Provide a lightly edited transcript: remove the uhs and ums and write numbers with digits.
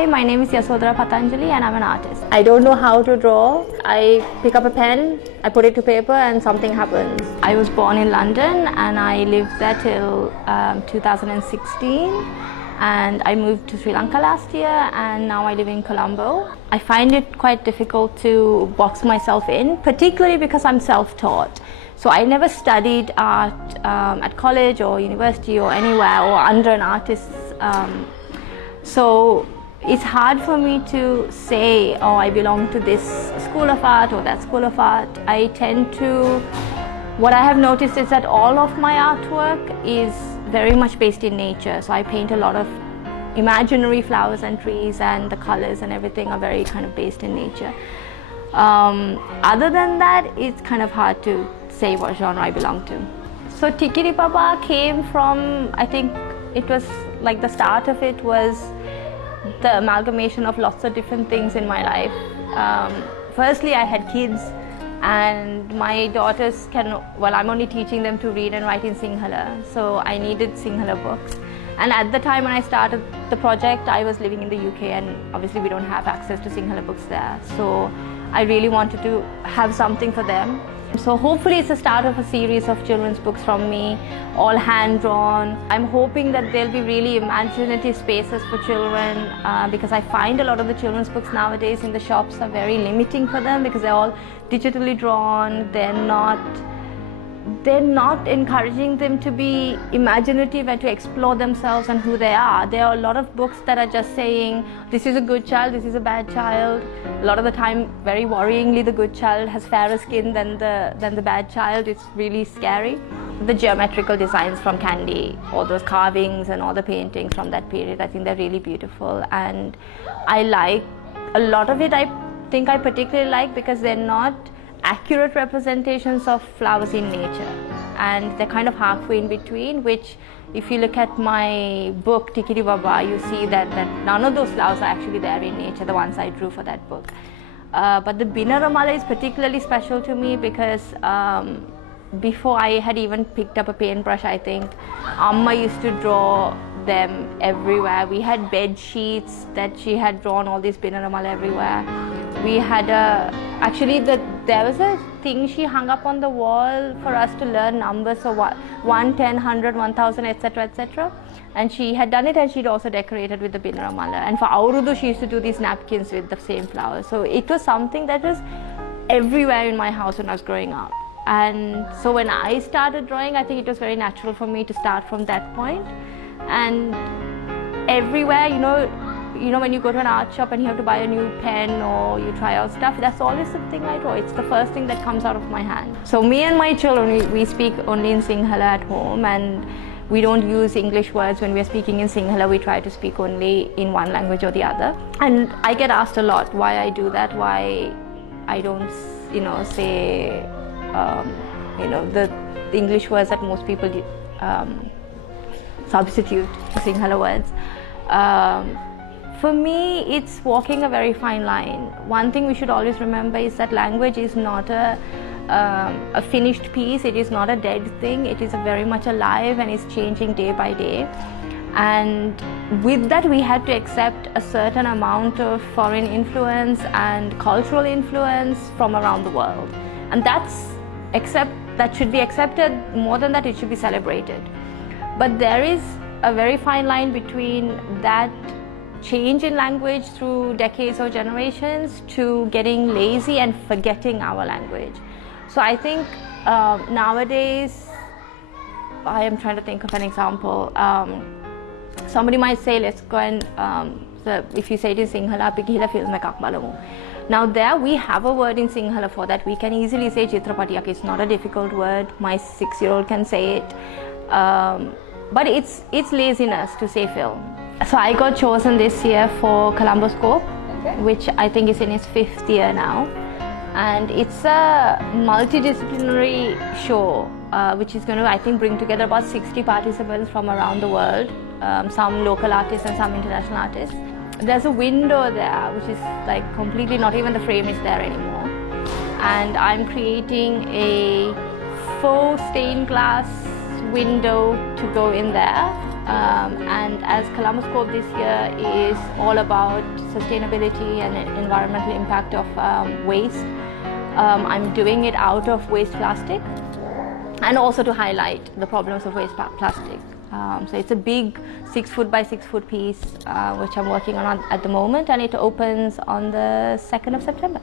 Hi, my name is Yasodhara Pathanjali and I'm an artist. I don't know how to draw. I pick up a pen, I put it to paper and something happens. I was born in London and I lived there till 2016, and I moved to Sri Lanka last year and now I live in Colombo. I find it quite difficult to box myself in, particularly because I'm self-taught. So I never studied art at college or university or anywhere or under an artist's so it's hard for me to say, oh, I belong to this school of art or that school of art. I tend to, what I have noticed is that all of my artwork is very much based in nature. So I paint a lot of imaginary flowers and trees, and the colors and everything are very kind of based in nature. Other than that, it's kind of hard to say what genre I belong to. So Tikiri Baba came from, I think it was like the start of it was the amalgamation of lots of different things in my life. Firstly, I had kids and my daughters I'm only teaching them to read and write in Sinhala, so I needed Sinhala books. And at the time when I started the project, I was living in the UK and obviously we don't have access to Sinhala books there. So I really wanted to have something for them. So hopefully it's the start of a series of children's books from me, all hand-drawn. I'm hoping that there'll be really imaginative spaces for children because I find a lot of the children's books nowadays in the shops are very limiting for them because they're all digitally drawn. They're not encouraging them to be imaginative and to explore themselves and who they are. There are a lot of books that are just saying, this is a good child, this is a bad child. A lot of the time, very worryingly, the good child has fairer skin than the bad child. It's really scary. The geometrical designs from Kandyan, all those carvings and all the paintings from that period, I think they're really beautiful. And I like a lot of it. I think I particularly like because they're not accurate representations of flowers in nature, and they're kind of halfway in between, which if you look at my book Tikiri Baba, you see that none of those flowers are actually there in nature, the ones I drew for that book. But the Binaramala is particularly special to me because before I had even picked up a paintbrush, I think Amma used to draw them everywhere. We had bed sheets that she had drawn all these Binaramala everywhere. We had there was a thing she hung up on the wall for us to learn numbers, so 1, 10, 100, 1000, etc., etc. And she had done it, and she'd also decorated with the Binaramala. And for Aurudu, she used to do these napkins with the same flowers. So it was something that was everywhere in my house when I was growing up. And so when I started drawing, I think it was very natural for me to start from that point. And everywhere, you know, when you go to an art shop and you have to buy a new pen or you try out stuff, that's always the thing I draw. It's the first thing that comes out of my hand. So me and my children, we speak only in Sinhala at home, and we don't use English words when we're speaking in Sinhala. We try to speak only in one language or the other. And I get asked a lot why I do that, why I don't, say, the English words that most people substitute to Sinhala words. For me, it's walking a very fine line. One thing we should always remember is that language is not a finished piece. It is not a dead thing. It is very much alive and is changing day by day. And with that, we had to accept a certain amount of foreign influence and cultural influence from around the world. And that should be accepted. More than that, it should be celebrated. But there is a very fine line between that change in language through decades or generations to getting lazy and forgetting our language. So I think nowadays, I am trying to think of an example. Somebody might say, let's go and, if you say it in Sinhala, pikihila film ekak balamu. Now there we have a word in Sinhala for that. We can easily say Chitrapatiyak. It's not a difficult word. My 6-year-old can say it. But it's laziness to say film. So I got chosen this year for ColomboScope, which I think is in its 5th year now. And it's a multidisciplinary show, which is going to, I think, bring together about 60 participants from around the world, some local artists and some international artists. There's a window there, which is like completely, not even the frame is there anymore. And I'm creating a faux stained glass window to go in there. And as ColomboScope this year is all about sustainability and environmental impact of waste, I'm doing it out of waste plastic, and also to highlight the problems of waste plastic. So it's a big 6 foot by 6 foot piece which I'm working on at the moment, and it opens on the 2nd of September.